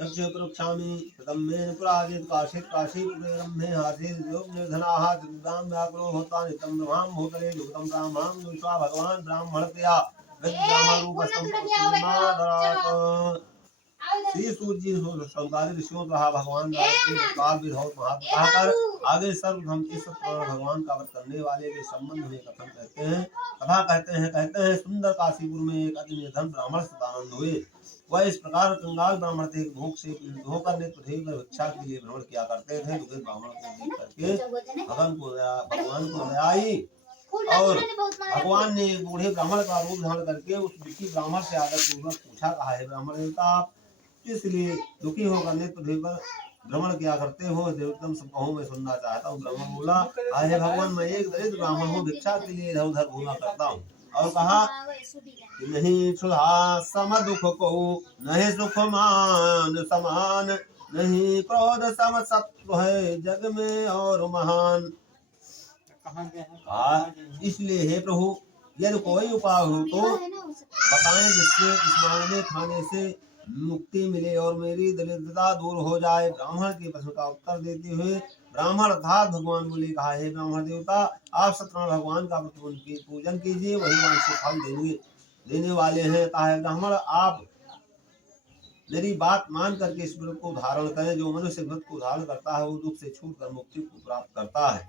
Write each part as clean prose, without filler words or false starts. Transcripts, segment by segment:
दक्ष प्रक्षामि तमेन पुराजित काशित काशी ब्रह्मे हासित योग निर्धनाः दुर्गां व्याकुलो होता नित्यं ब्रह्मां भूतले जुगतं ब्राह्मणां विश्वा भगवान् ब्राह्मणतया विद्यामारूपस्तंभुमादरात्। श्री सूर्य जी संतालित ऋषियों कहा भगवान काल विधौत महात्मा कहकर आगे सर्वप्रथम इस भगवान का व्रत करने वाले के संबंध में कथन कहते हैं। कथा कहते हैं सुंदर काशीपुर में एक अति निर्धन ब्राह्मण सदानंद हुए। वह इस प्रकार कंगाल ब्राह्मण थे, भूख से पीड़ित होकर ने पृथ्वी पर भिक्षा के लिए भ्रमण किया करते थे। दुखित ब्राह्मण को देख करके भगवान को दया आई और भगवान ने बूढ़े ब्राह्मण का रूप धारण करके उस दुखी ब्राह्मण से आदर पूर्वक पूछा, कहा है ब्राह्मण देवता आप इसलिए दुखी होकर ने पृथ्वी पर भ्रमण किया करते हो? देवतम सब कहूँ मैं सुनना चाहता हूँ। ब्राह्मण बोला, हे भगवान मैं एक दरिद्र ब्राह्मण हूँ, भिक्षा के लिए इधर उधर घूमा करता हूँ। और कहा कि नहीं सुधा सम दुख को, नहीं सुख मान समान, नहीं क्रोध सम सत्व है जग में और महान। इसलिए हे प्रभु यदि कोई उपाय हो तो बताएं जिससे इस मांग में खाने से मुक्ति मिले और मेरी दरिद्रता दूर हो जाए। ब्राह्मण के प्रश्न का उत्तर देते हुए ब्राह्मण अर्थात भगवान बोले, कहा हे ब्राह्मण देवता आप सत्यनारायण भगवान का पूजन कीजिए, वही वांछित फल देने वाले हैं। कहा है ब्राह्मण आप मेरी बात मान करके इस व्रत को धारण करें। जो मनुष्य व्रत को धारण करता है वो दुख से छूट कर मुक्ति को प्राप्त करता है।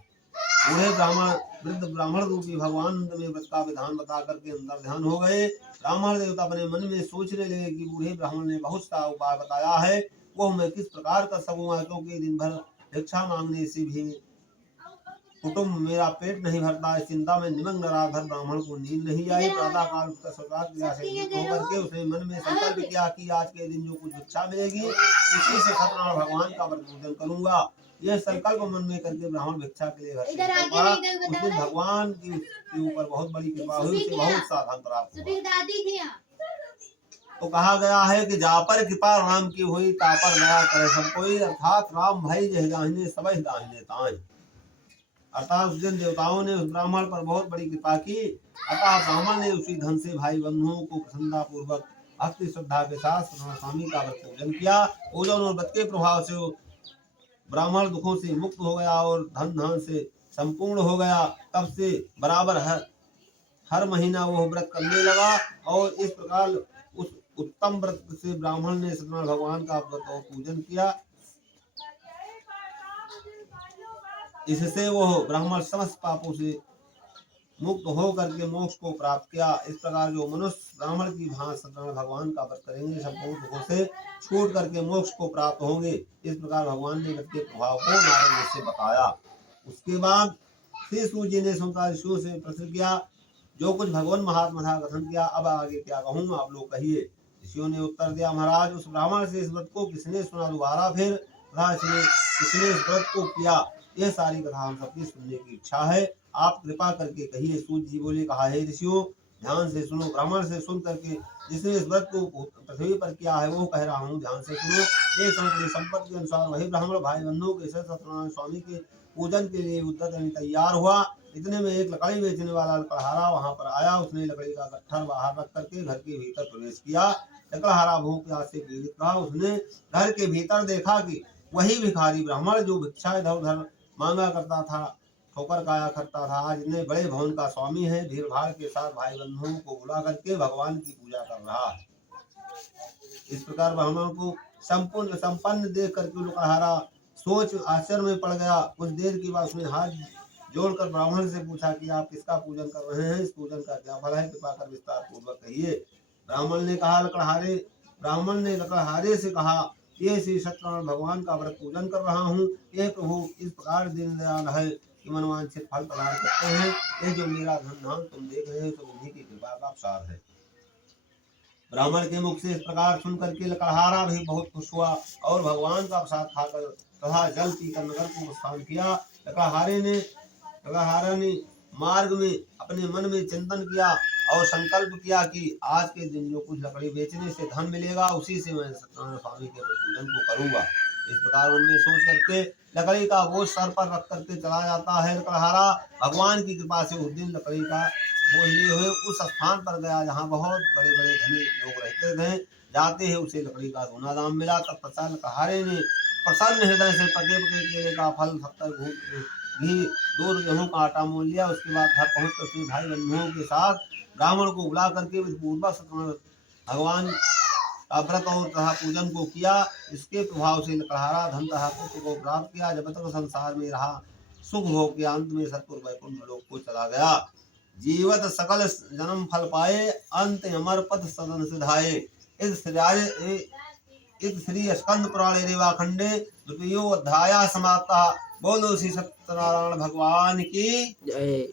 बूढ़े ब्राह्मण वृद्ध ब्राह्मण रूपी भगवान में व्रत का विधान बता करके अंदर ध्यान हो गए। ब्राह्मण देवता अपने मन में सोचने लगे कि बूढ़े ब्राह्मण ने बहुत सा उपाय बताया है, वो मैं किस प्रकार कर सकूंगा, क्योंकि दिन भर भिक्षा मांगने से भी कुटुंब मेरा पेट नहीं भरता। इस चिंता में निमग्न रात भर ब्राह्मण को नींद नहीं आई। प्रातः काल क्रिया से होकर के उसने मन में संकल्प किया कि आज के दिन जो कुछ भिक्षा मिलेगी उसी से सत्यनारायण भगवान का व्रत पूजन करूंगा। यह संकल्प मन में करके ब्राह्मण भिक्षा के लिए घर से निकला। उस दिन भगवान की ऊपर बहुत बड़ी कृपा हुई, उसे बहुत सा धन प्राप्त हुआ। तो कहा गया है कि जा पर कृपा राम की हुई, ता पर दया करे सब कोई, अर्थात राम भाई जह दाहिने सबह दाहिने ताई। अर्थात उस दिन देवताओं ने उस ब्राह्मण पर बहुत बड़ी कृपा की। अतः ब्राह्मण ने उसी धन से भाई बंधुओं को प्रसन्नता पूर्वक भक्ति श्रद्धा के साथ स्वामी का व्रत पूजन किया। पूजन और व्रत के प्रभाव से ब्राह्मण दुखों से मुक्त हो गया और धन धान से संपूर्ण हो गया। तब से बराबर हर महीना वो व्रत करने लगा और इस प्रकार उस उत्तम व्रत से ब्राह्मण ने सत्यनारायण भगवान का व्रत और पूजन किया। इससे वो ब्राह्मण समस्त पापों से मुक्त हो करके मोक्ष को प्राप्त किया। इस प्रकार जो मनुष्य ब्राह्मण की भांति सत्यनारायण भगवान का व्रत करेंगे संपूर्ण दुखों से छूट करके मोक्ष को प्राप्त होंगे। इस प्रकार भगवान ने व्रत के प्रभाव को नारद से बताया। उसके बाद श्री सूर्य जी ने ऋषियों से प्रश्न किया, जो कुछ भगवान महात्मा था कथन किया, अब आगे क्या कहूँ आप लोग कहिए। ऋषियों ने उत्तर दिया, महाराज उस ब्राह्मण से इस व्रत को किसने सुना दोबारा फिर तथा किसने इस व्रत को किया, यह सारी कथा हम सबकी सुनने की इच्छा है, आप कृपा करके कहिए। सूर्य जी बोले, कहा हे ऋषियों ध्यान से सुनो। ब्राह्मण से सुन करके जिसने इस व्रत को पृथ्वी पर किया है वो कह रहा हूँ, ध्यान से सुनो। एक समय संपत्ति के अनुसार वही ब्राह्मण भाई बंधुओं के साथ सत्यनारायण स्वामी के पूजन के लिए उद्यत तैयार हुआ। इतने में एक लकड़ी बेचने वाला लकड़हारा वहां पर आया। उसने लकड़ी का गट्ठर बाहर रख करके घर के भीतर प्रवेश किया। लकड़हारा भूख प्यास से पीड़ित था। उसने घर के भीतर देखा कि वही भिखारी ब्राह्मण जो भिक्षा इधर उधर मांगा करता था, ठोकर खाया करता था, आज इतने बड़े भवन का स्वामी है। भीड़ भाड़ के साथ भाई बंधुओं को बुला करके भगवान की पूजा कर रहा है। इस प्रकार ब्राह्मण को संपन्न देख करके लकड़हारा सोच आश्चर्य में पड़ गया। कुछ देर के बाद उसने हाथ जोड़कर ब्राह्मण से पूछा कि आप किसका पूजन कर रहे हैं, इस पूजन का क्या फल है, कृपा कर विस्तार पूर्वक कहिए। ब्राह्मण ने लकड़हारे से कहा, ये श्री सत्यनारायण भगवान का व्रत पूजन कर रहा हूँ। ये प्रभु इस प्रकार दीनदयाल है कि मनवांछित फल प्रदान करते हैं। ये जो मेरा धन धान तुम देख रहे हो तो उन्हीं की कृपा का सार है। ब्राह्मण के मुख से इस प्रकार सुन करके लकड़हारा भी बहुत खुश हुआ और भगवान का प्रसाद खाकर तथा जल पीकर नगर को प्रस्थान किया। लकड़हारा ने मार्ग में अपने मन में चिंतन किया और संकल्प किया कि आज के दिन जो कुछ लकड़ी बेचने से धन मिलेगा उसी से मैं सत्यनारायण स्वामी के पूजन को करूंगा। इस प्रकार उनमें सोच करके लकड़ी का बोझ सर पर रख करके चला जाता है। लकड़हारा भगवान की कृपा से उस दिन लकड़ी का बोझ लिए हुए उस स्थान पर गया जहाँ बहुत बड़े बड़े धनी लोग रहते थे। जाते ही उसे लकड़ी का सोना दाम मिला। तब पचाल कहारे ने प्रसन्न हृदय से पके पके केले का फल 70 घी 2 गेहूं का आटा मोल लिया। उसके बाद घर पहुंच कर अपने भाई बंधुओं के साथ ब्राह्मण को बुला करके पूर्वक सत्यनारायण भगवान का व्रत और तथा पूजन को किया। इसके प्रभाव से लकड़हारा धन तथा पुत्र को प्राप्त किया। जब तक संसार में रहा सुख भोग के अंत में सतपुर वैकुंठ लोक को चला गया। जीवत सकल जन्म फल पाए अंत अमर पद सदन सिधाए। इस श्री स्कंद पुराण रेवाखंडे द्वितीयो अध्याय समाप्ता। बोलो श्री सत्यनारायण भगवान की जय।